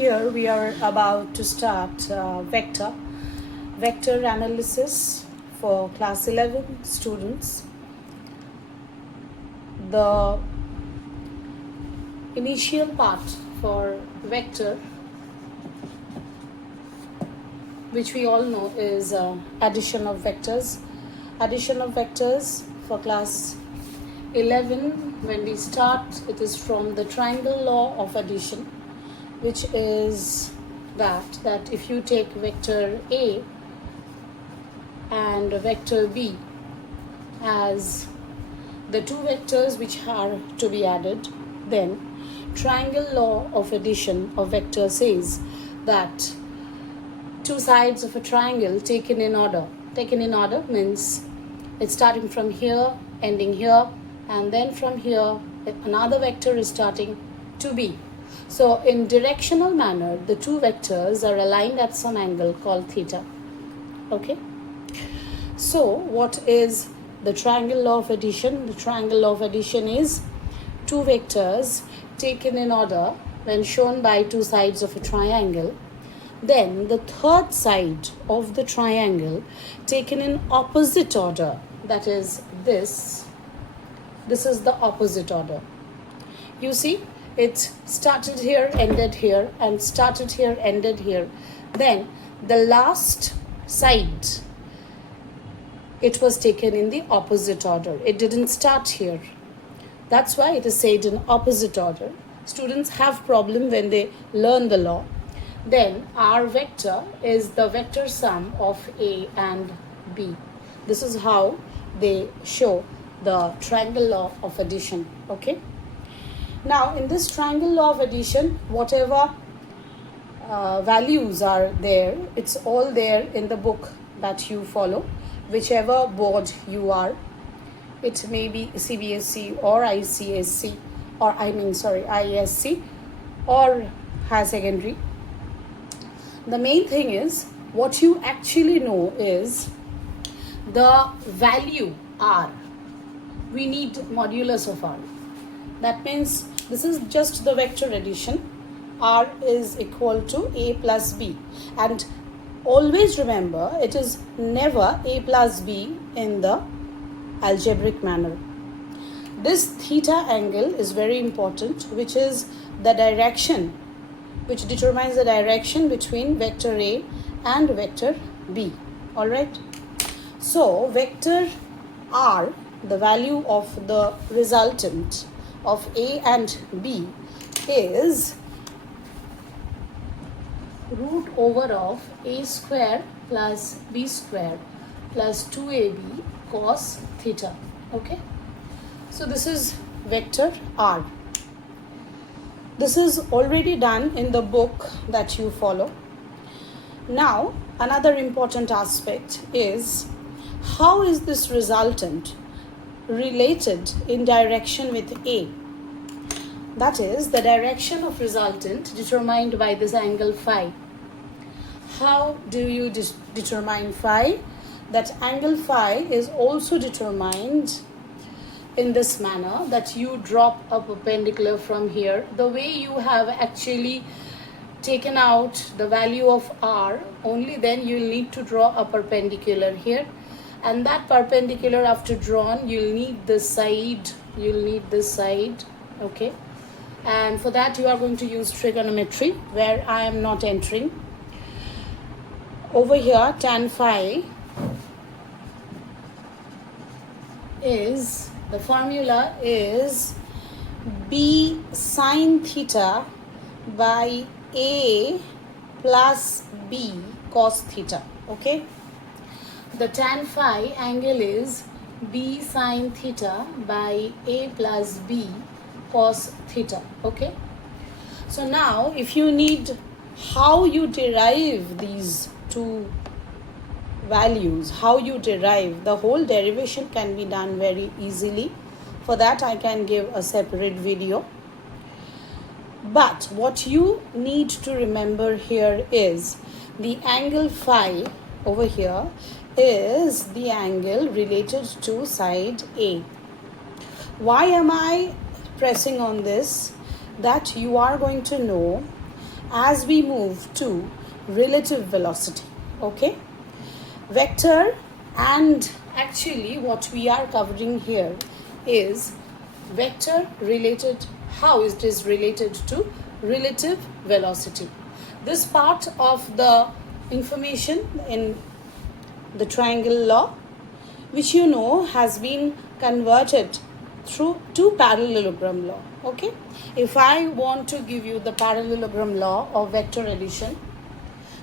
Here we are about to start vector analysis for class 11 students. The initial part for vector, which we all know, is addition of vectors. Addition of vectors for class 11, when we start, it is from the triangle law of addition, which is that if you take vector A and vector B as the two vectors which are to be added, then triangle law of addition of vector says that two sides of a triangle taken in order means it's starting from here, ending here, and then from here another vector is starting to B. So in directional manner, the two vectors are aligned at some angle called theta. Okay. So what is the triangle law of addition? The triangle law of addition is two vectors taken in order when shown by two sides of a triangle. Then the third side of the triangle taken in opposite order, that is this is the opposite order. You see, it started here, ended here, and started here, ended here. Then the last side, it was taken in the opposite order. It didn't start here. That's why it is said in opposite order. Students have problem when they learn the law. Then our vector is the vector sum of A and B. This is how they show the triangle law of addition. Okay. Now in this triangle law of addition, whatever values are there, it's all there in the book that you follow, whichever board you are. It may be CBSE or ICSC or ISC or higher secondary. The main thing is what you actually know is the value R. We need modulus of R. That means this is just the vector addition. R is equal to A plus B. And always remember, it is never A plus B in the algebraic manner. This theta angle is very important, which is the direction, which determines the direction between vector A and vector B. Alright. So vector R, the value of the resultant of A and B, is root over of A square plus B square plus 2AB cos theta. Okay. So this is vector R. This is already done in the book that you follow. Now another important aspect is how is this resultant related in direction with A? That is the direction of resultant determined by this angle phi. How do you determine phi? That angle phi is also determined in this manner, that you drop a perpendicular from here. The way you have actually taken out the value of R, only then you will need to draw a perpendicular here. And that perpendicular, after drawn, you'll need this side, okay. And for that you are going to use trigonometry, where I am not entering. Over here, tan phi is, the formula is B sine theta by A plus B cos theta, okay. The tan phi angle is B sine theta by A plus B cos theta. Okay. So now if you need how you derive these two values, how you derive, the whole derivation can be done very easily. For that I can give a separate video. But what you need to remember here is the angle phi over here is the angle related to side A. Why am I pressing on this? That you are going to know as we move to relative velocity. Okay, vector, and actually what we are covering here is vector related, how it is related to relative velocity. This part of the information in the triangle law, which you know has been converted through to parallelogram law. Okay, if I want to give you the parallelogram law of vector addition,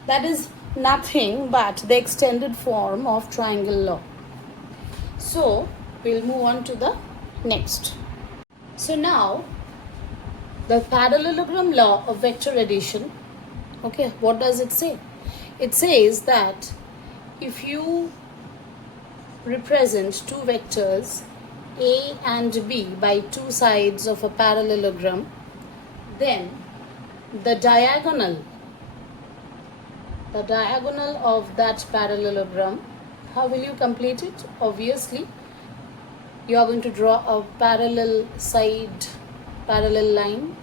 that is nothing but the extended form of triangle law. So we'll move on to the next. So now the parallelogram law of vector addition, okay, what does it say? It says that if you represent two vectors A and B by two sides of a parallelogram, then the diagonal of that parallelogram, how will you complete it? Obviously, you are going to draw a parallel line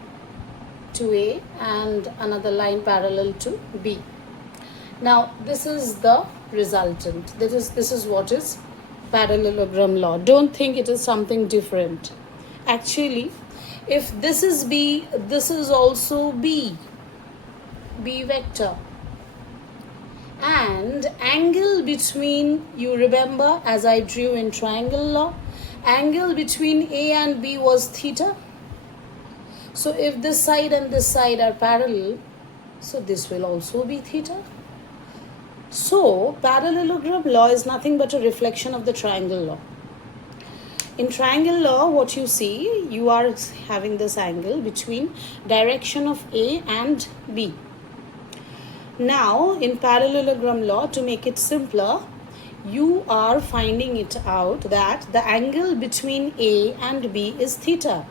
to A and another line parallel to B. Now this is the resultant. This is what is parallelogram law. Don't think it is something different. Actually, if this is B, this is also B vector. And angle between, you remember as I drew in triangle law, angle between A and B was theta. So if this side and this side are parallel, so this will also be theta. So parallelogram law is nothing but a reflection of the triangle law. In triangle law, what you see, you are having this angle between direction of A and B. Now in parallelogram law, to make it simpler, you are finding it out that the angle between A and B is theta,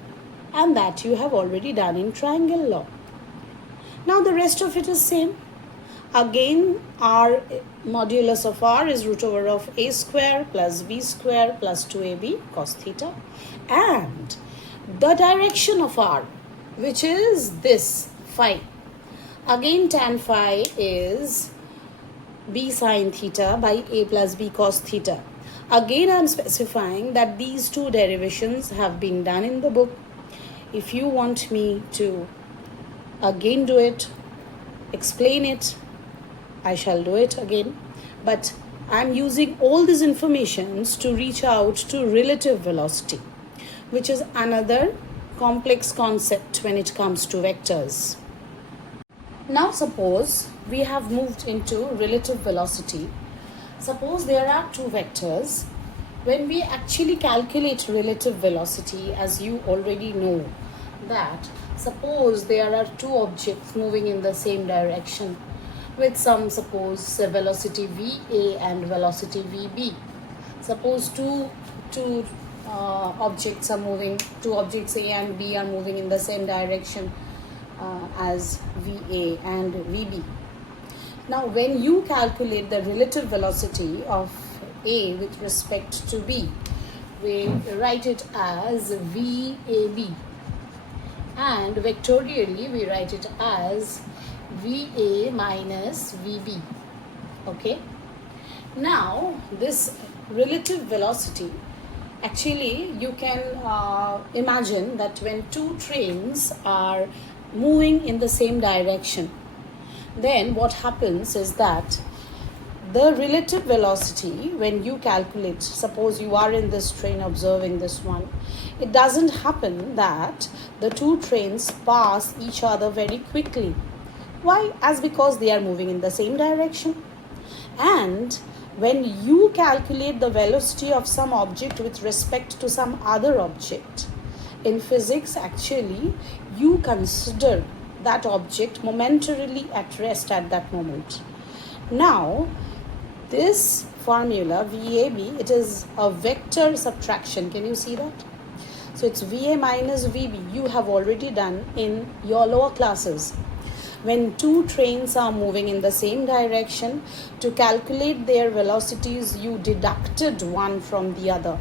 and that you have already done in triangle law. Now the rest of it is same. Again, our modulus of R is root over of A square plus B square plus 2AB cos theta, and the direction of R, which is this phi. Again, tan phi is B sin theta by A plus B cos theta. Again, I am specifying that these two derivations have been done in the book. If you want me to again do it, explain it, I shall do it again. But I am using all these informations to reach out to relative velocity, which is another complex concept when it comes to vectors. Now suppose we have moved into relative velocity. Suppose there are two vectors. When we actually calculate relative velocity, as you already know, that suppose there are two objects moving in the same direction with some, suppose, velocity VA and velocity VB. Suppose two objects are moving, two objects A and B are moving in the same direction as VA and VB. Now when you calculate the relative velocity of A with respect to B, we write it as VAB, and vectorially we write it as VA minus VB. Okay, now this relative velocity, actually you can imagine that when two trains are moving in the same direction, then what happens is that the relative velocity, when you calculate, suppose you are in this train observing this one, it doesn't happen that the two trains pass each other very quickly. Why? As because they are moving in the same direction. And when you calculate the velocity of some object with respect to some other object, in physics actually you consider that object momentarily at rest at that moment. Now this formula VAB, it is a vector subtraction. Can you see that? So it's VA minus VB. You have already done in your lower classes. When two trains are moving in the same direction, to calculate their velocities, you deducted one from the other.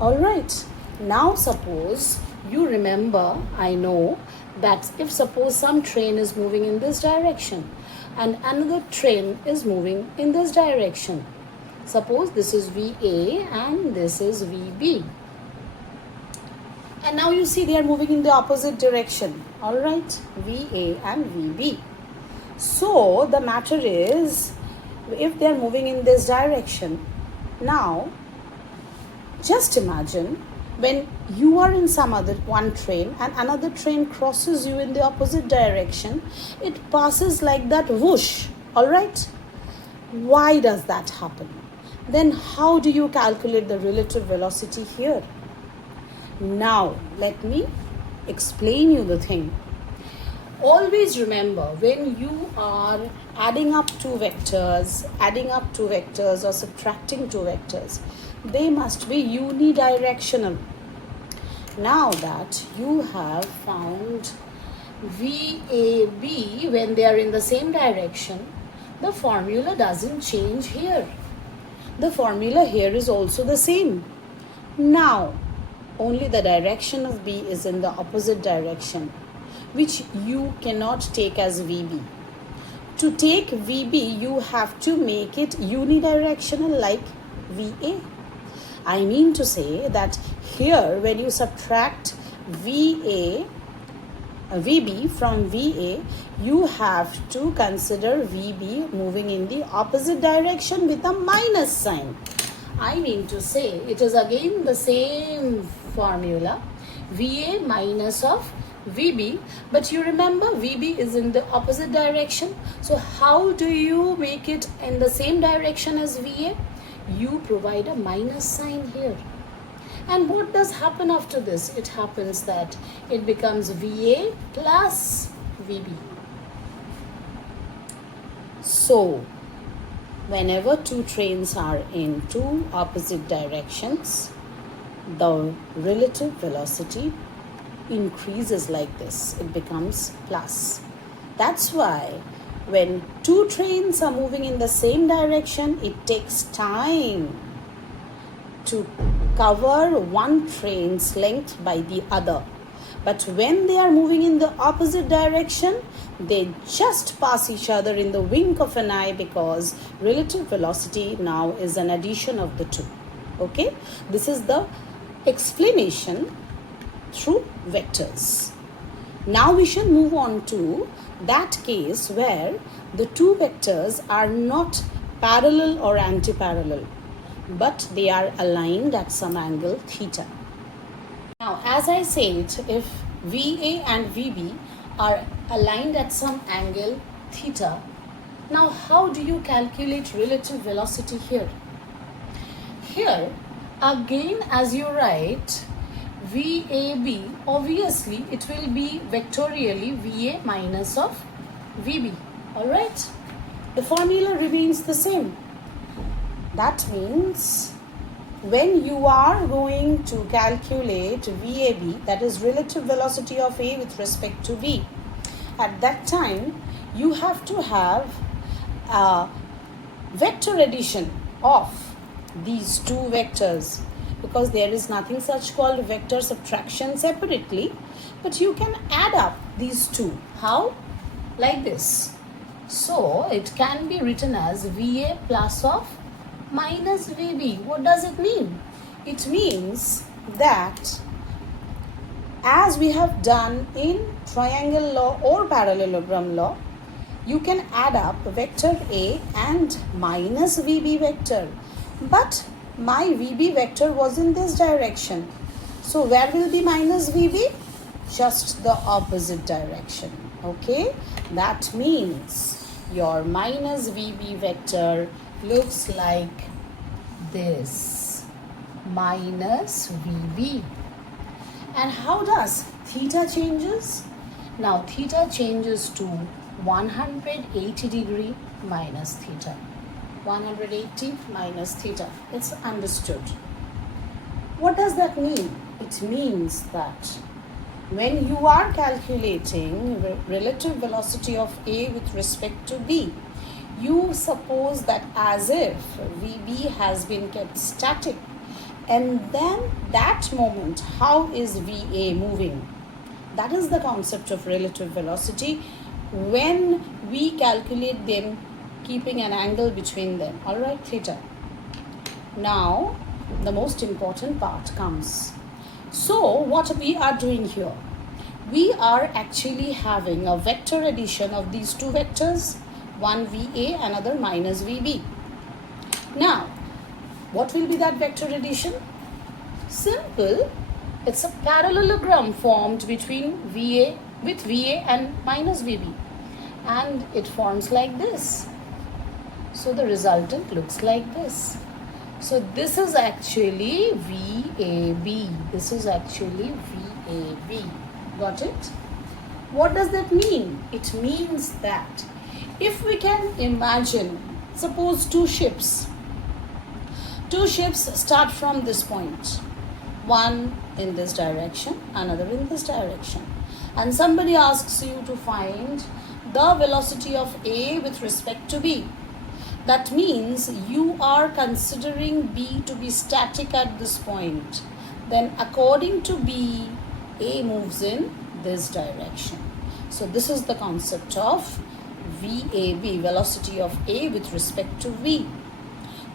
All right. Now suppose You remember, I know, that if suppose some train is moving in this direction and another train is moving in this direction. Suppose this is VA and this is VB. And now you see they are moving in the opposite direction. Alright, VA and VB. So the matter is, if they are moving in this direction, now just imagine when you are in some other one train and another train crosses you in the opposite direction, it passes like that whoosh. Alright? Why does that happen? Then how do you calculate the relative velocity here? Now let me explain you the thing. Always remember, when you are adding up two vectors or subtracting two vectors, they must be unidirectional. Now that you have found VAB when they are in the same direction, the formula doesn't change here. The formula here is also the same. Now, only the direction of B is in the opposite direction, which you cannot take as VB. To take VB, you have to make it unidirectional like VA. I mean to say that here when you subtract VB from VA, you have to consider VB moving in the opposite direction with a minus sign. I mean to say it is again the same formula, VA minus of VB, but you remember VB is in the opposite direction. So how do you make it in the same direction as VA? You provide a minus sign here. And what does happen after this? It happens that it becomes VA plus VB. So whenever two trains are in two opposite directions, the relative velocity increases like this. It becomes plus. That's why when two trains are moving in the same direction, it takes time to cover one train's length by the other. But when they are moving in the opposite direction, they just pass each other in the wink of an eye, because relative velocity now is an addition of the two. Okay? This is the explanation through vectors. Now we shall move on to that case where the two vectors are not parallel or anti-parallel, but they are aligned at some angle theta. Now, as I said, if VA and VB are aligned at some angle theta, now how do you calculate relative velocity here? Here, again, as you write VAB, obviously it will be vectorially VA minus of VB. Alright? The formula remains the same. That means when you are going to calculate VAB, that is relative velocity of A with respect to B, at that time you have to have a vector addition of these two vectors, because there is nothing such called vector subtraction separately, but you can add up these two. How? Like this. So it can be written as VA plus of minus VB. What does it mean? It means that as we have done in triangle law or parallelogram law, you can add up vector A and minus VB vector. But my VB vector was in this direction. So where will be minus VB? Just the opposite direction. Okay? That means your minus VB vector looks like this. Minus VB. And how does theta changes? Now theta changes to 180 degree minus theta. 180 minus theta. It's understood. What does that mean? It means that when you are calculating relative velocity of A with respect to B, you suppose that as if VB has been kept static And then that moment, how is VA moving? That is the concept of relative velocity when we calculate them keeping an angle between them. All right, theta. Now, the most important part comes. So, what we are doing here? We are actually having a vector addition of these two vectors, one VA, another minus VB. Now, what will be that vector addition? Simple. It's a parallelogram formed between VA with VA and minus VB. And it forms like this. So the resultant looks like this. So this is actually VAB. This is actually VAB. Got it? What does that mean? It means that if we can imagine, suppose two ships start from this point, one in this direction, another in this direction, and somebody asks you to find the velocity of A with respect to B. That means you are considering B to be static at this point. Then according to B, A moves in this direction. So this is the concept of VAB, velocity of A with respect to V.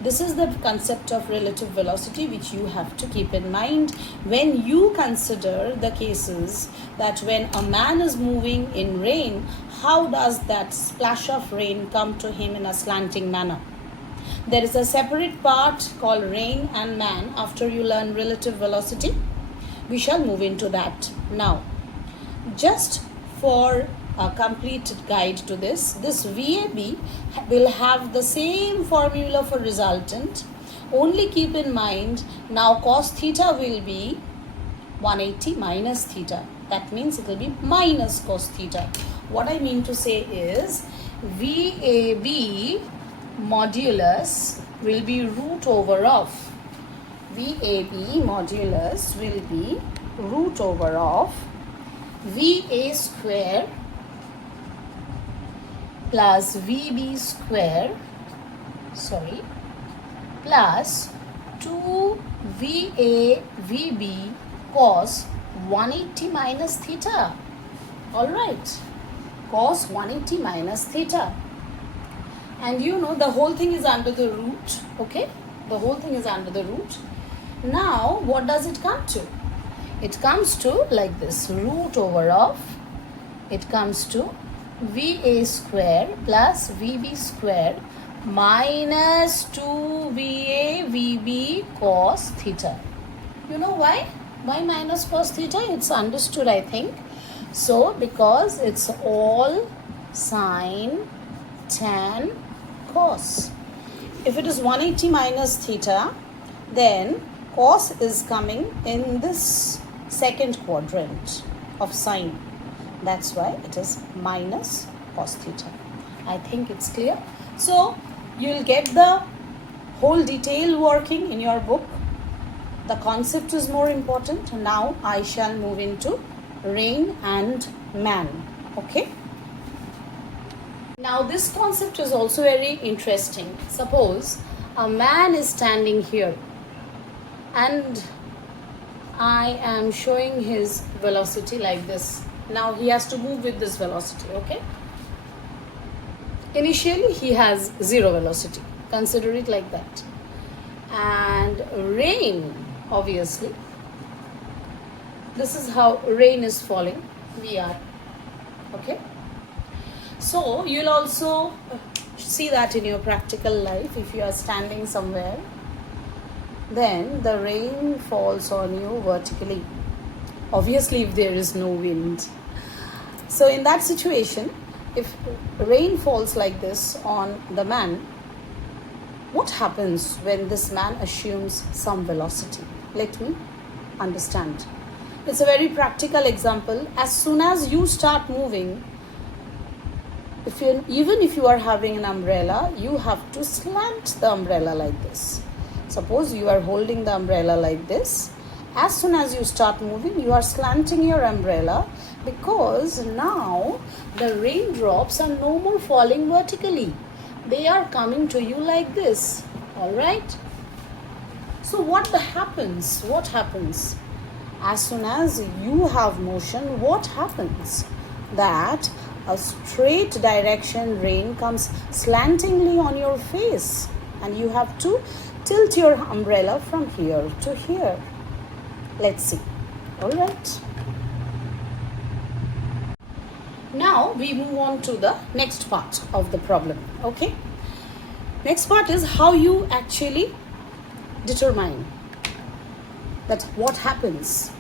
This is the concept of relative velocity which you have to keep in mind when you consider the cases that when a man is moving in rain, how does that splash of rain come to him in a slanting manner? There is a separate part called rain and man after you learn relative velocity. We shall move into that now. Just for a complete guide to this VAB will have the same formula for resultant. Only keep in mind now cos theta will be 180 minus theta. That means it will be minus cos theta. What I mean to say is VAB modulus will be root over of VAB modulus will be root over of VA square plus VB square plus 2 VA VB cos 180 minus theta. Alright, cos 180 minus theta. And you know the whole thing is under the root. Okay, the whole thing is under the root. Now what does it come to? It comes to like this, root over of, it comes to VA square plus VB square minus 2 VA VB cos theta. You know why? Why minus cos theta? It's understood, I think. So, because it's all sine, tan, cos. If it is 180 minus theta, then cos is coming in this second quadrant of sine. That's why it is minus cos theta. I think it's clear. So you'll get the whole detail working in your book. The concept is more important. Now I shall move into rain and man. Okay. Now this concept is also very interesting. Suppose a man is standing here and I am showing his velocity like this. Now he has to move with this velocity, okay? Initially he has zero velocity. Consider it like that. And rain, obviously, this is how rain is falling. We are, okay? So you'll also see that in your practical life. If you are standing somewhere, then the rain falls on you vertically. Obviously, if there is no wind. So in that situation, if rain falls like this on the man, what happens when this man assumes some velocity? Let me understand. It's a very practical example. As soon as you start moving, even if you are having an umbrella, you have to slant the umbrella like this. Suppose you are holding the umbrella like this. As soon as you start moving, you are slanting your umbrella because now the raindrops are no more falling vertically. They are coming to you like this. Alright? So what happens? What happens? As soon as you have motion, what happens? That a straight direction rain comes slantingly on your face, and you have to tilt your umbrella from here to here. Let's see. All right. Now we move on to the next part of the problem. Okay. Next part is how you actually determine that what happens.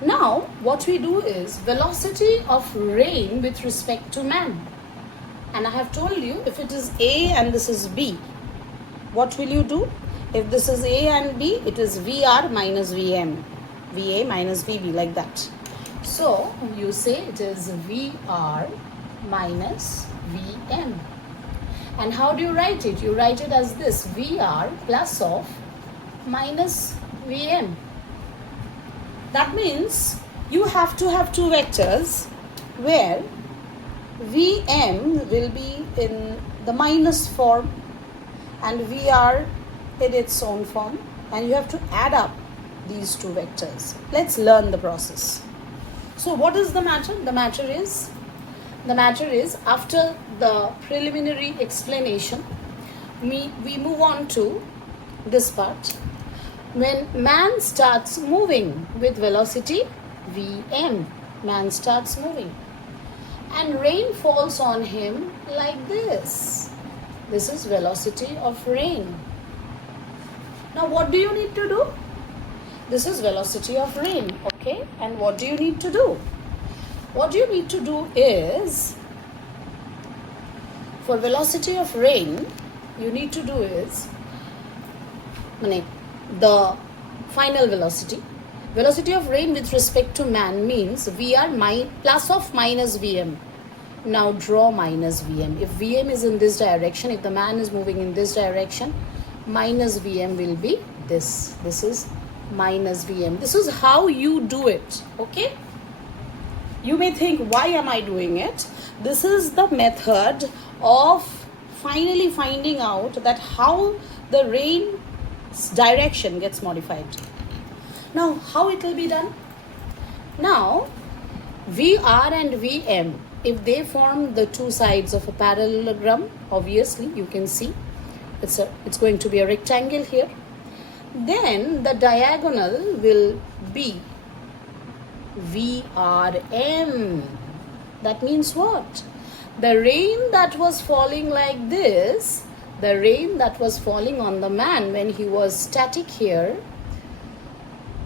Now what we do is velocity of rain with respect to man. And I have told you, if it is A and this is B, what will you do? If this is A and B, it is VR minus VM, VA minus VB, like that. So you say it is VR minus VM. And how do you write it? You write it as this: VR plus of minus VM. That means you have to have two vectors where Vm will be in the minus form and VR in its own form, and you have to add up these two vectors. Let's learn the process. So what is the matter? The matter is after the preliminary explanation, we move on to this part. When man starts moving with velocity Vm, man starts moving, and rain falls on him like this. This is velocity of rain. Now what do you need to do? This is velocity of rain, okay? And what do you need to do? What you need to do is, for velocity of rain, you need to do is the final velocity. Velocity of rain with respect to man means VR plus of minus Vm. Now draw minus Vm. If Vm is in this direction, if the man is moving in this direction, minus Vm will be this. This is minus Vm. This is how you do it, okay? You may think, why am I doing it? This is the method of finally finding out that how the rain's direction gets modified. Now, how it will be done? Now, VR and Vm, if they form the two sides of a parallelogram, obviously you can see it's going to be a rectangle here. Then the diagonal will be VRM. That means what? The rain that was falling like this, the rain that was falling on the man when he was static here,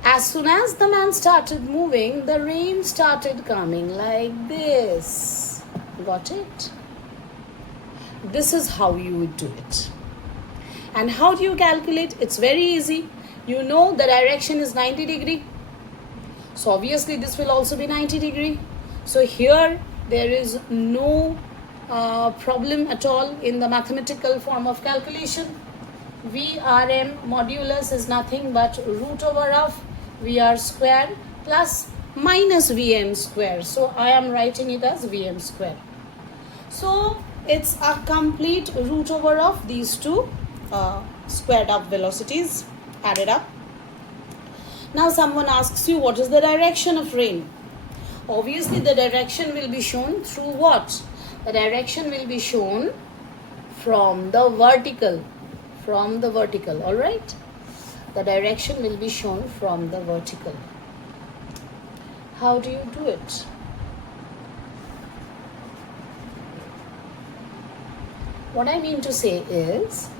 as soon as the man started moving, the rain started coming like this. Got it? This is how you would do it. And how do you calculate? It's very easy. You know the direction is 90 degree. So obviously this will also be 90 degree. So here there is no problem at all in the mathematical form of calculation. VRM modulus is nothing but root over of VR square plus minus Vm square. So I am writing it as Vm square. So it's a complete root over of these two squared up velocities added up. Now someone asks you, what is the direction of rain? Obviously the direction will be shown through what? The direction will be shown from the vertical. From the vertical, all right? The direction will be shown from the vertical. How do you do it? What I mean to say is,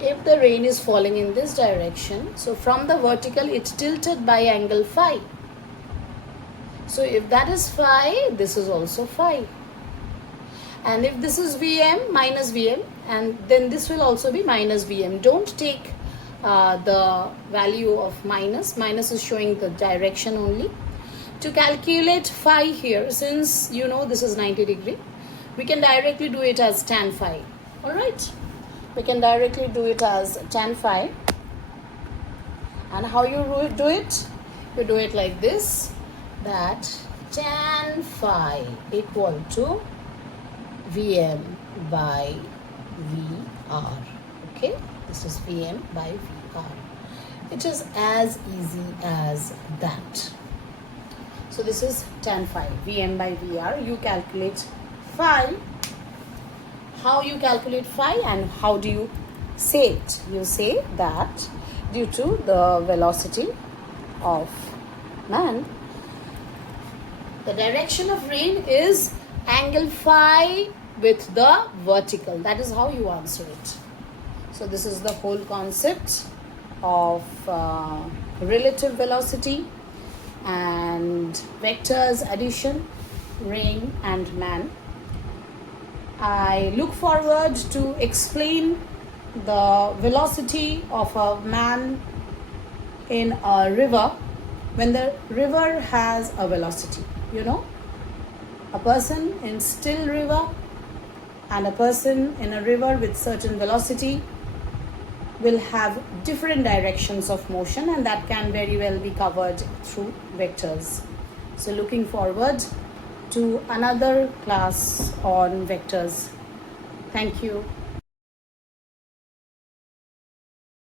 if the rain is falling in this direction, so from the vertical it's tilted by angle phi. So if that is phi, this is also phi. And if this is Vm, minus Vm, and then this will also be minus Vm. Don't take the value of minus. Minus is showing the direction only. To calculate phi here, since you know this is 90 degree, we can directly do it as tan phi. Alright? We can directly do it as tan phi. And how you do it? You do it like this, that tan phi equal to Vm by VR. Okay, this is Vm by Vr. It is as easy as that. So this is tan phi, Vm by Vr. You calculate phi. How you calculate phi and how do you say it? You say that due to the velocity of man, the direction of rain is angle phi with the vertical. That is how you answer it. So this is the whole concept of relative velocity and vectors addition, rain and man. I look forward to explain the velocity of a man in a river when the river has a velocity. A person in still river and a person in a river with certain velocity will have different directions of motion, and that can very well be covered through vectors. So looking forward to another class on vectors. Thank you.